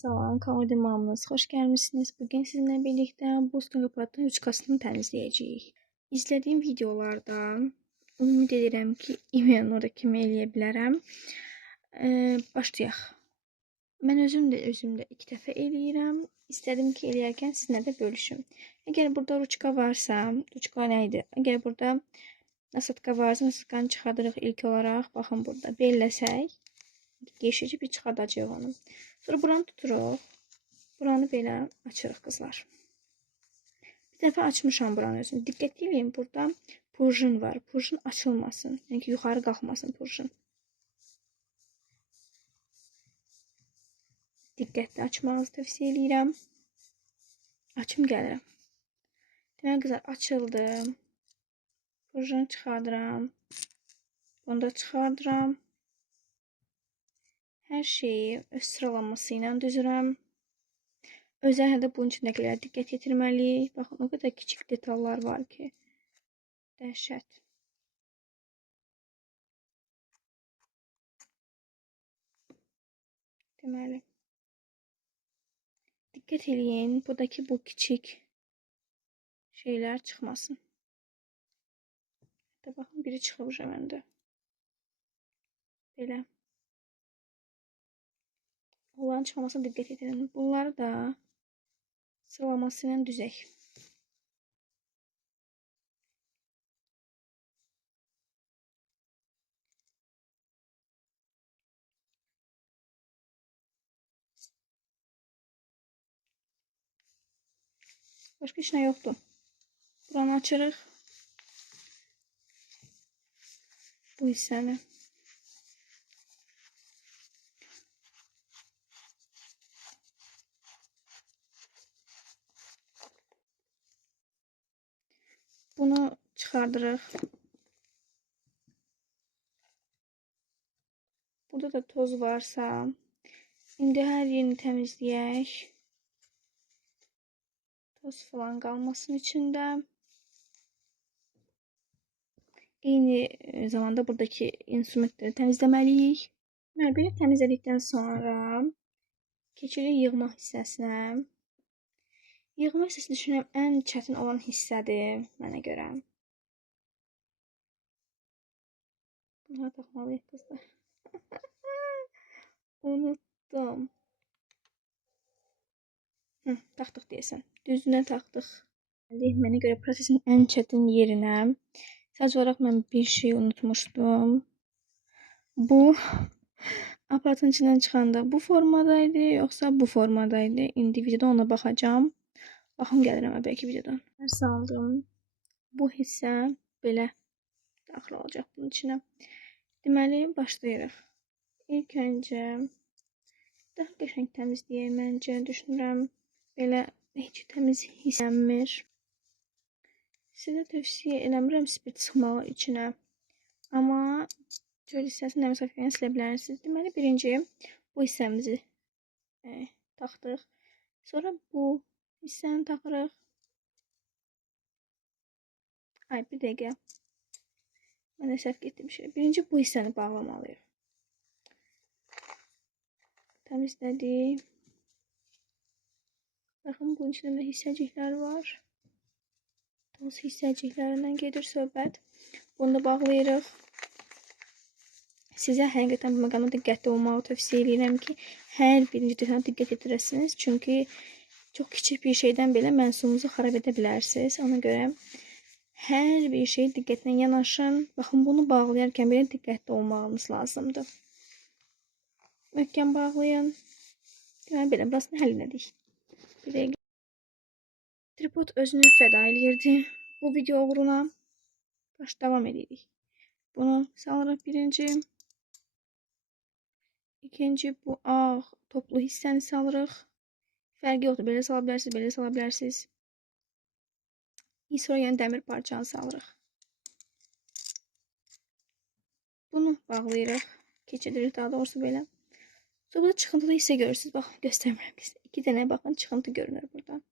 Salam, kanalıma hoş gelmişsiniz. Bugün sizinle birlikte Boston Aparat'ın üçkasını temizleyeceğiz. İzlediğim videolardan ümid edirəm ki, iməyin orada kimi eləyə bilərəm. Başlayaq. Mən özüm də ilk dəfə eləyirəm. İstədim ki, eləyərkən sizinlə də bölüşüm. Əgər burada ruçka varsa, ruçka nə idi? Əgər burada nasatka varsa, nasatkanı çıxardırıq ilk olaraq. Baxın burada belləsək, yeşicə bir çıxardacağıq onu. Sonra buranı tuturuq. Buranı belə açırıq qızlar. Bir dəfə açmışam buranı özünü. Diqqət edin, burada purjin var. Purjin açılmasın. Yəni ki, yuxarı qalxmasın purjin. Diqqətli açmağınızı tövsiyə edirəm. Açım gəlirəm. Deməli qızlar, açıldı. Purjini çıxardıram. Bunu da çıxardıram. Hər şeyi öz sıralaması ilə düzürəm. Özəlliklə də bunun içindəkilərə diqqət yetirməliyik. Baxın, o qədər kiçik detallar var ki, dəhşət. Deməli, diqqət eləyin, buradakı bu kiçik şeylər çıxmasın. Hətta baxın, biri çıxıb məndə. Belə. Onların çıxmasına diqqət edin. Bunları da sıralaması ilə düzək. Başqa heç nə yoxdur. Buranı açırıq. Bu hissəni. Bunu çıxardırıq. Burada da toz varsa, indi hər yerini təmizləyək. Toz falan qalmasın içində. Eyni zamanda buradakı instrumentləri təmizləməliyik. Belə təmizlədikdən sonra keçirik yığma hissəsinə. Yığma hissəsi düşünürəm ən çətin olan hissədir mənə görə. Bunları taxmalıyıq qızlar. Unutdum. Taxdıq deyəsən. Düzünə taxdıq. Mənə görə prosesin ən çətin yerinə. Sadəcə olaraq mən bir şey unutmuşdum. Bu aparatın içindən çıxanda bu formadaydı, yoxsa bu formadaydı. İndi videoda ona baxacağım. Baxım gəlirəm əvvəlki videodan. Saldım. Bu hissə belə daxil olacaq bunun içinə. Deməli, başlayırıq. İlk öncə daha qəşəng təmizləyək məncə, düşünürəm. Belə heç təmiz hissənmir. Sizə tövsiyə eləmirəm spirt sıxmağı içinə. Amma çöl hissəsini nəmisafiyyə silə bilərsiniz. Deməli, birinci bu hissəmizi taxdıq. Sonra bu hissəni taxırıq. Ay, bir dəqiqə. Mən də səhv getdim şey. Birinci bu hissəni bağlamalıyıq. Təmizlədik. Baxın, bunun içində hissəciklər var. Toz hissəciklərindən gedir söhbət. Bunu da bağlayırıq. Sizə həqiqətən bu məqama diqqətli olmağı tövsiyə edirəm ki, hər birinci detala diqqət edirəsiniz. Çünki çox kiçik bir şeydən belə məhsulunuzu xarab edə bilərsiniz. Ona görə hər bir şey diqqətlə yanaşın. Baxın, bunu bağlayarkən belə diqqətli olmağınız lazımdır. Möhkəm bağlayın. Deməli, belə, burasını həll elədik. Bir dəqiqə. Tripod özünü fəda eləyirdi bu video uğruna. Davam edirik. Bunu salırıq birinci. İkinci bu ağ toplu hissəni salırıq. Fərqi yoxdur. Belə sala bilərsiniz, belə sala bilərsiniz. Sonra yəni dəmir parçanı salırıq. Bunu bağlayırıq. Keçidirik daha doğrusu belə. Sonra burada çıxıntılı hissə görürsünüz. Baxın, göstərmirəm sizə. 2 dənə baxın, çıxıntı görünür buradan.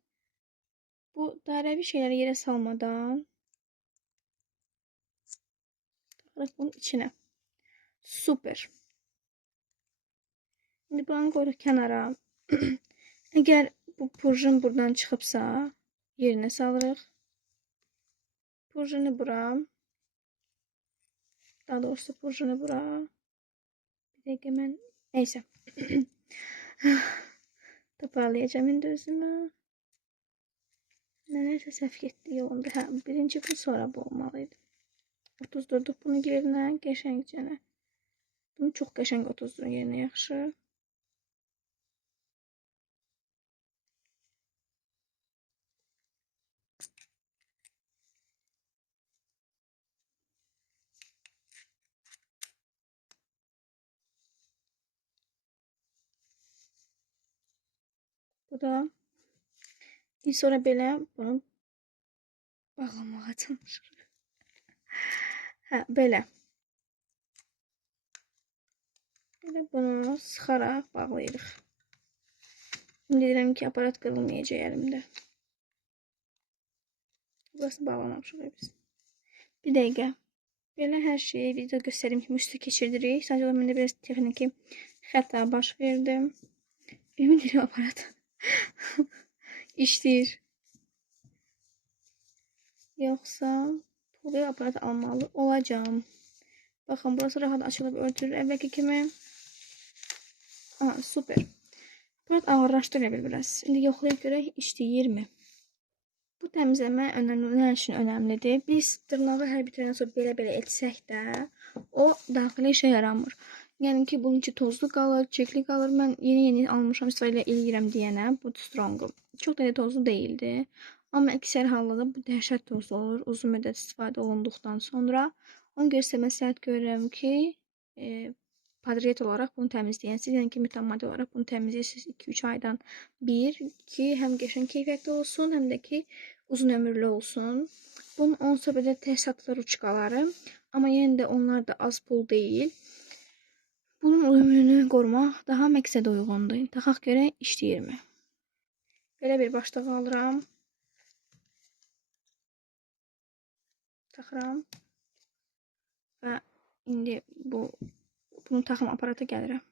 Bu dairəvi şeyləri yerə salmadan taxırıq bunun içinə. Super. İndi buranı qoyuruq kənara. Əgər bu purjun buradan çıxıbsa, yerinə salırıq. Purjunu bura. Daha doğrusu purjunu bura. Bir dəqiqə mən... Neysə. Toparlayacağım indi özümü. Nəyəsə səhv getdi yolunda. Hə, birinci bu, sonra bu olmalıydı. 30'durduq bunu yerinə, qəşəngcənə. Bunu çox qəşəng 30'durun yerinə yaxşı. Bu da. Sonra belə bunu bağlamağa çalışırıq. Hə, belə. Belə bunu sıxaraq bağlayırıq. İndi deyirəm ki, aparat qırılmayacaq əlimdə. Burası bağlamamışıq biz. Bir dəqiqə. Belə hər şeyi video göstərim kimi üstü keçirdirik. Sadəcə məndə biraz texniki xəta baş verdi. Ümid edirəm aparat işləyir. Yoxsa pulu aparat almalı olacağım. Baxın, burası rahat açılıb örtülür əvvəlki kimi. Aha, super. Aparat ağırlaşdı biraz. İndi yoxlayaq görək işləyirmi? Bu təmizləmə nə üçün önəmlidir? Biz dırnağı hər bitirəndən sonra belə etsək də, o daxili işə yaramır. Yəni ki, bunun içi tozlu qalır, çirkli qalır. Mən yeni almışam, istifadə eləyirəm deyənə, bu Strong'u. Çox da tozlu deyildi. Amma əksər halda bu dəhşət tozlu olur, uzun müddət istifadə olunduqdan sonra. Ona görə sizə məsləhət görürəm ki, padret olaraq bunu təmizləyəsiniz. Yəni ki, mütəmadi olaraq bunu təmizləyirsiniz 2-3 aydan bir ki, həm qəşəng keyfiyyətli olsun, həm də ki, uzun ömürlü olsun. Bunun 10 səbədə tez satılır ruçkaları. Amma yenə də onlar da az pul deyil. Bunun ömrünü qorumaq daha məqsədə uyğundur. Taxaq görək işləyirmi? Belə bir başlığı alıram. Taxıram. Və indi bunu taxım aparata gəlirəm.